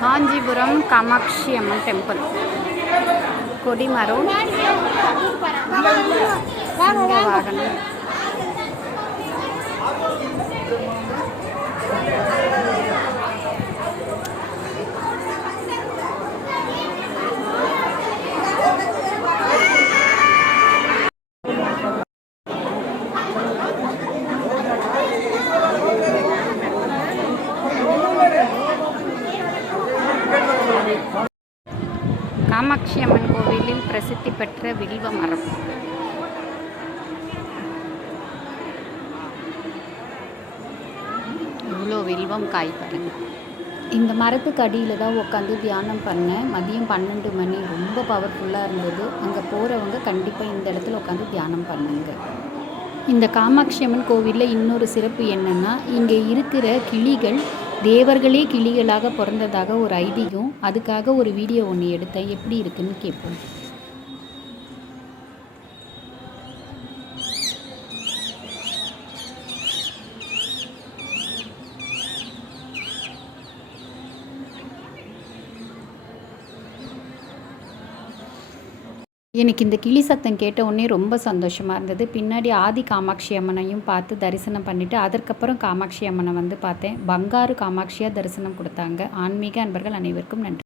காஞ்சிபுரம் காமாட்சி அம்மன் temple. கொடிமரம், சிங்க வாகனம். காமாட்சி அம்மன் கோவிலில் பிரசித்தி பெற்ற வில்வ மரம். இவ்வளோ வில்வம் காய் பாருங்க. இந்த மரத்துக்கு அடியில் தான் உட்காந்து தியானம் பண்ணேன். மதியம் 12 மணி, ரொம்ப பவர்ஃபுல்லாக இருந்தது. அங்கே போகிறவங்க கண்டிப்பாக இந்த இடத்துல உட்காந்து தியானம் பண்ணுங்க. இந்த காமாட்சி அம்மன் கோவிலில் இன்னொரு சிறப்பு என்னென்னா, இங்கே இருக்கிற கிளிகள் தேவர்களே கிளிகளாக பிறந்ததாக ஒரு ஐதீகம். அதுக்காக ஒரு வீடியோ ஒன்று எடுத்தேன். எப்படி இருக்குன்னு கேட்போம். எனக்கு இந்த கிளி சத்தம் கேட்ட உடனே ரொம்ப சந்தோஷமாக இருந்தது. பின்னாடி ஆதி காமாட்சி அம்மனையும் பார்த்து தரிசனம் பண்ணிவிட்டு அதற்கப்புறம் காமாட்சி அம்மனை வந்து பார்த்தேன். பங்காரு காமாட்சியாக தரிசனம் கொடுத்தாங்க. ஆன்மீக அன்பர்கள் அனைவருக்கும் நன்றி.